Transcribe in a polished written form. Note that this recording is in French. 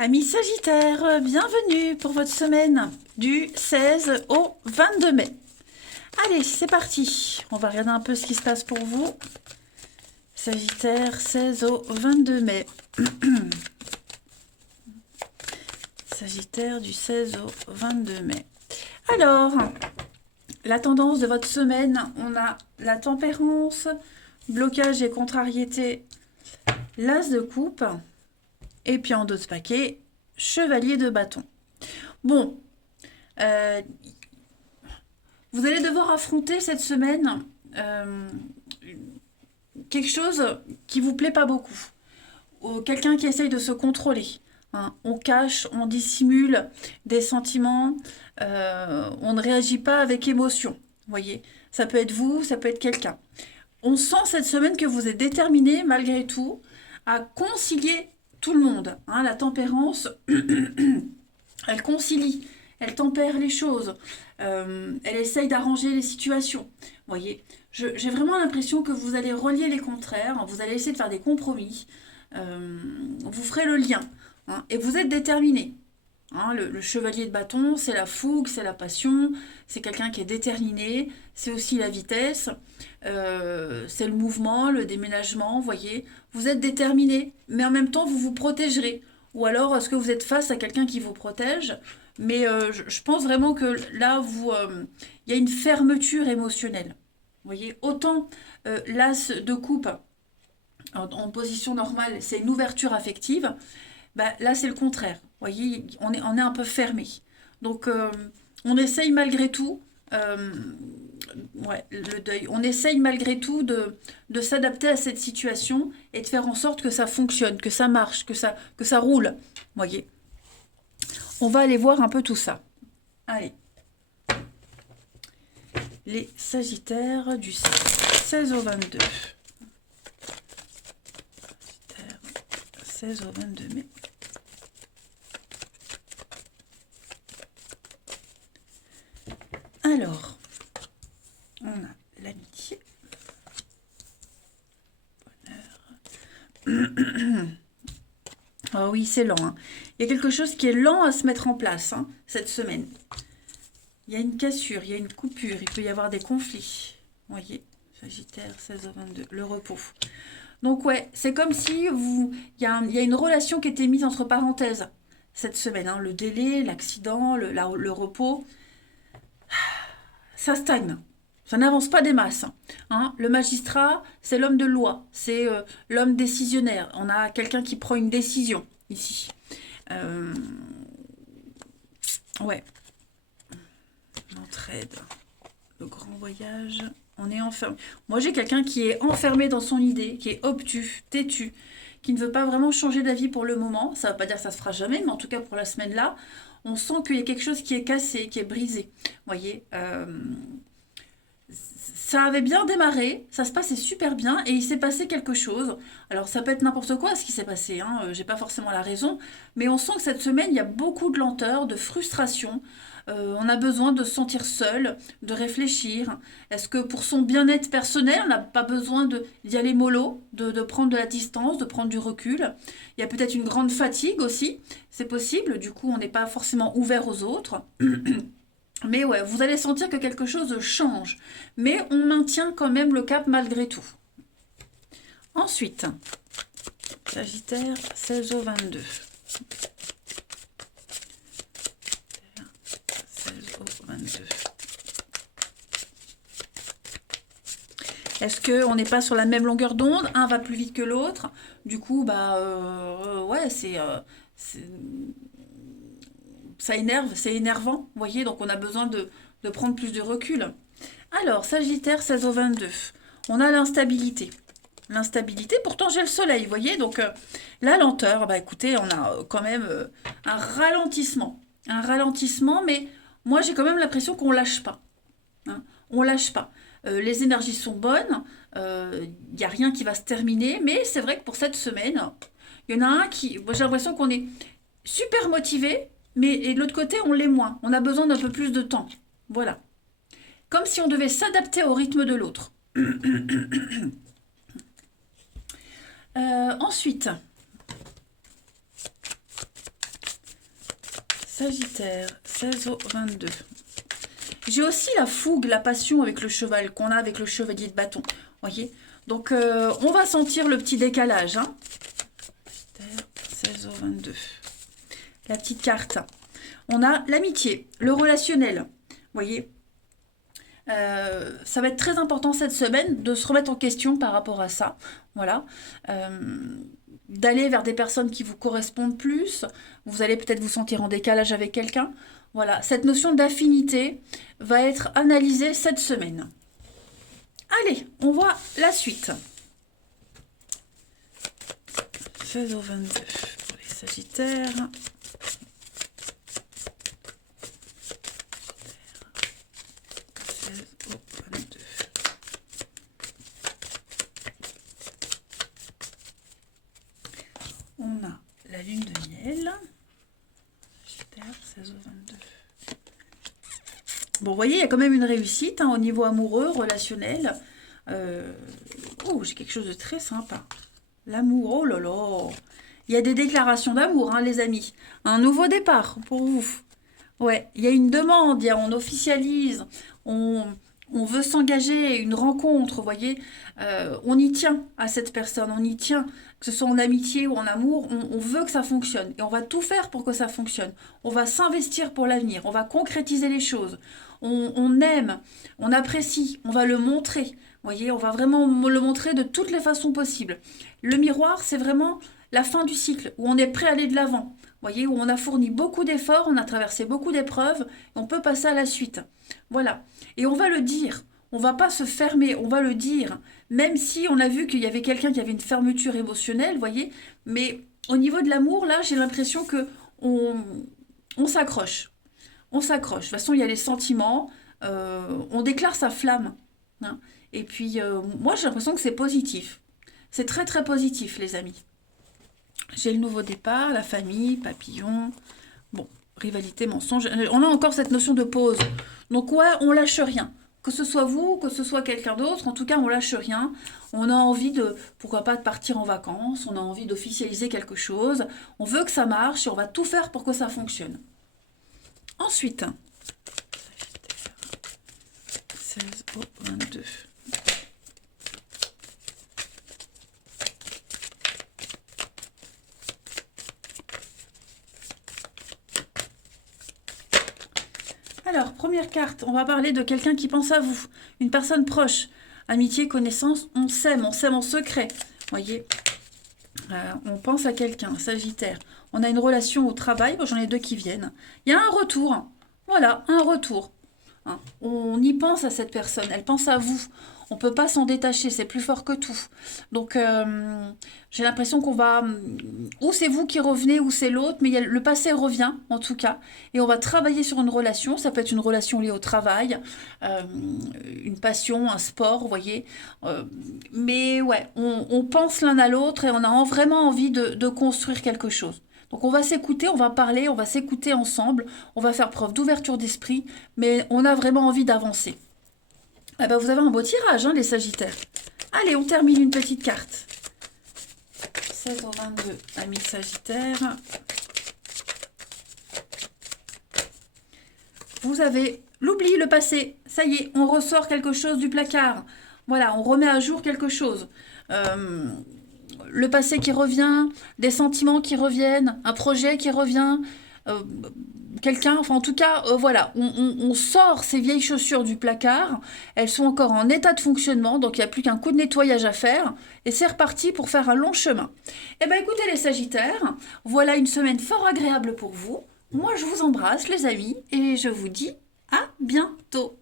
Amis Sagittaire, bienvenue pour votre semaine du 16 au 22 mai. Allez, c'est parti. On va regarder un peu ce qui se passe pour vous. Sagittaire, 16 au 22 mai. Sagittaire du 16 au 22 mai. Alors, la tendance de votre semaine, on a la tempérance, blocage et contrariété, l'as de coupe. Et puis en dos de paquet, chevalier de bâton. Bon, euh, vous allez devoir affronter cette semaine quelque chose qui vous plaît pas beaucoup. Quelqu'un qui essaye de se contrôler. Hein. On cache, on dissimule des sentiments, on ne réagit pas avec émotion. Voyez, ça peut être vous, ça peut être quelqu'un. On sent cette semaine que vous êtes déterminé malgré tout à concilier tout le monde. Hein, la tempérance, elle concilie, elle tempère les choses, elle essaye d'arranger les situations. Voyez, j'ai vraiment l'impression que vous allez relier les contraires, vous allez essayer de faire des compromis, vous ferez le lien, hein, et vous êtes déterminé. Hein, le chevalier de bâton, c'est la fougue, c'est la passion, c'est quelqu'un qui est déterminé, c'est aussi la vitesse, c'est le mouvement, le déménagement, vous voyez. Vous êtes déterminé, mais en même temps, vous vous protégerez. Ou alors, est-ce que vous êtes face à quelqu'un qui vous protège? Mais je pense vraiment que là, il y a une fermeture émotionnelle. Vous voyez, autant l'as de coupe en position normale, c'est une ouverture affective. Bah, là, c'est le contraire. Vous voyez, on est un peu fermé. Donc, on essaye malgré tout, ouais, le deuil, on essaye malgré tout de s'adapter à cette situation et de faire en sorte que ça fonctionne, que ça marche, que ça roule. Vous voyez, on va aller voir un peu tout ça. Allez. Les Sagittaires du 16 au 22. 16 au 22 mai. Alors, on a l'amitié. Bonheur. Oh oui, c'est lent. Hein. Il y a quelque chose qui est lent à se mettre en place cette semaine. Il y a une cassure, il y a une coupure, il peut y avoir des conflits. Vous voyez, Sagittaire 16 au 22, le repos. Donc ouais, c'est comme si il y a une relation qui était mise entre parenthèses cette semaine. Hein, le délai, l'accident, le repos. Ça stagne. Ça n'avance pas des masses. Hein. Le magistrat, c'est l'homme de loi, c'est l'homme décisionnaire. On a quelqu'un qui prend une décision ici. Ouais. L'entraide, le grand voyage. On est enfermé. Moi, j'ai quelqu'un qui est enfermé dans son idée, qui est obtus, têtu, qui ne veut pas vraiment changer d'avis pour le moment. Ça ne veut pas dire que ça se fera jamais, mais en tout cas pour la semaine là, on sent qu'il y a quelque chose qui est cassé, qui est brisé. Vous voyez, ça avait bien démarré, ça se passait super bien et il s'est passé quelque chose. Alors ça peut être n'importe quoi ce qui s'est passé, hein, j'ai pas forcément la raison, mais on sent que cette semaine il y a beaucoup de lenteur, de frustration. On a besoin de se sentir seul, de réfléchir. Est-ce que pour son bien-être personnel, on n'a pas besoin d'y aller mollo, de prendre de la distance, de prendre du recul? Il y a peut-être une grande fatigue aussi, c'est possible, du coup on n'est pas forcément ouvert aux autres. Mais ouais, vous allez sentir que quelque chose change. Mais on maintient quand même le cap malgré tout. Ensuite, Sagittaire 16 au 22. 16 au 22. Est-ce qu'on n'est pas sur la même longueur d'onde? Un va plus vite que l'autre. Du coup, ouais, ça énerve, c'est énervant, vous voyez, donc on a besoin de prendre plus de recul. Alors, Sagittaire 16 au 22, on a l'instabilité. L'instabilité, pourtant j'ai le soleil, vous voyez, donc la lenteur, bah écoutez, on a quand même un ralentissement. Un ralentissement, mais moi j'ai quand même l'impression qu'on lâche pas. Hein, on lâche pas. Les énergies sont bonnes, il n'y a rien qui va se terminer, mais c'est vrai que pour cette semaine, il y en a un qui, moi j'ai l'impression qu'on est super motivé, mais et de l'autre côté, on l'est moins. On a besoin d'un peu plus de temps. Voilà. Comme si on devait s'adapter au rythme de l'autre. Ensuite, Sagittaire, 16 au 22. J'ai aussi la fougue, la passion avec le cheval, qu'on a avec le chevalier de bâton. Voyez. Donc, on va sentir le petit décalage. Hein. Sagittaire, 16 au 22. La petite carte. On a l'amitié, le relationnel. Voyez. Ça va être très important cette semaine de se remettre en question par rapport à ça. Voilà. D'aller vers des personnes qui vous correspondent plus. Vous allez peut-être vous sentir en décalage avec quelqu'un. Voilà, cette notion d'affinité va être analysée cette semaine. Allez, on voit la suite. 16 au 22 pour les Sagittaires. 16 au 22. On a la lune de miel. Sagittaire, 16 au 22. Bon, vous voyez, il y a quand même une réussite hein, au niveau amoureux, relationnel. Oh, j'ai quelque chose de très sympa. L'amour, oh là là. Il y a des déclarations d'amour, hein, les amis. Un nouveau départ pour vous. Ouais, il y a une demande, on officialise, on veut s'engager, une rencontre, vous voyez. On y tient à cette personne, on y tient, que ce soit en amitié ou en amour, on veut que ça fonctionne. Et on va tout faire pour que ça fonctionne. On va s'investir pour l'avenir, on va concrétiser les choses. On aime, on apprécie, on va le montrer. Vous voyez, on va vraiment le montrer de toutes les façons possibles. Le miroir, c'est vraiment la fin du cycle, où on est prêt à aller de l'avant. Vous voyez, où on a fourni beaucoup d'efforts, on a traversé beaucoup d'épreuves, et on peut passer à la suite. Voilà. Et on va le dire. On va pas se fermer, on va le dire. Même si on a vu qu'il y avait quelqu'un qui avait une fermeture émotionnelle, vous voyez. Mais au niveau de l'amour, là, j'ai l'impression que on s'accroche. On s'accroche. De toute façon, il y a les sentiments. On déclare sa flamme. Hein. Et puis, moi, j'ai l'impression que c'est positif. C'est très, très positif, les amis. J'ai le nouveau départ, la famille, papillon. Bon, rivalité, mensonge. On a encore cette notion de pause. Donc, ouais, on lâche rien. Que ce soit vous, que ce soit quelqu'un d'autre, en tout cas, on lâche rien. On a envie de, pourquoi pas, de partir en vacances. On a envie d'officialiser quelque chose. On veut que ça marche et on va tout faire pour que ça fonctionne. Ensuite, 16 au 22. Alors, première carte, on va parler de quelqu'un qui pense à vous, une personne proche, amitié, connaissance, on s'aime en secret, voyez, on pense à quelqu'un, Sagittaire, on a une relation au travail, bon, j'en ai deux qui viennent, il y a un retour, voilà, un retour, hein. On y pense à cette personne, elle pense à vous, on ne peut pas s'en détacher, c'est plus fort que tout. Donc, j'ai l'impression qu'on va... Ou c'est vous qui revenez, ou c'est l'autre, mais le passé revient, en tout cas. Et on va travailler sur une relation. Ça peut être une relation liée au travail, une passion, un sport, vous voyez. Mais ouais, on pense l'un à l'autre et on a vraiment envie de construire quelque chose. Donc on va s'écouter, on va parler, on va s'écouter ensemble, on va faire preuve d'ouverture d'esprit, mais on a vraiment envie d'avancer. Ah ben vous avez un beau tirage, hein, les Sagittaires. Allez, on termine une petite carte. 16 au 22, amis Sagittaires. Vous avez l'oubli, le passé. Ça y est, on ressort quelque chose du placard. Voilà, on remet à jour quelque chose. Le passé qui revient, des sentiments qui reviennent, un projet qui revient... quelqu'un, enfin en tout cas, voilà, on sort ces vieilles chaussures du placard, elles sont encore en état de fonctionnement, donc il n'y a plus qu'un coup de nettoyage à faire, et c'est reparti pour faire un long chemin. Eh bien écoutez les Sagittaires, voilà une semaine fort agréable pour vous, moi je vous embrasse les amis, et je vous dis à bientôt.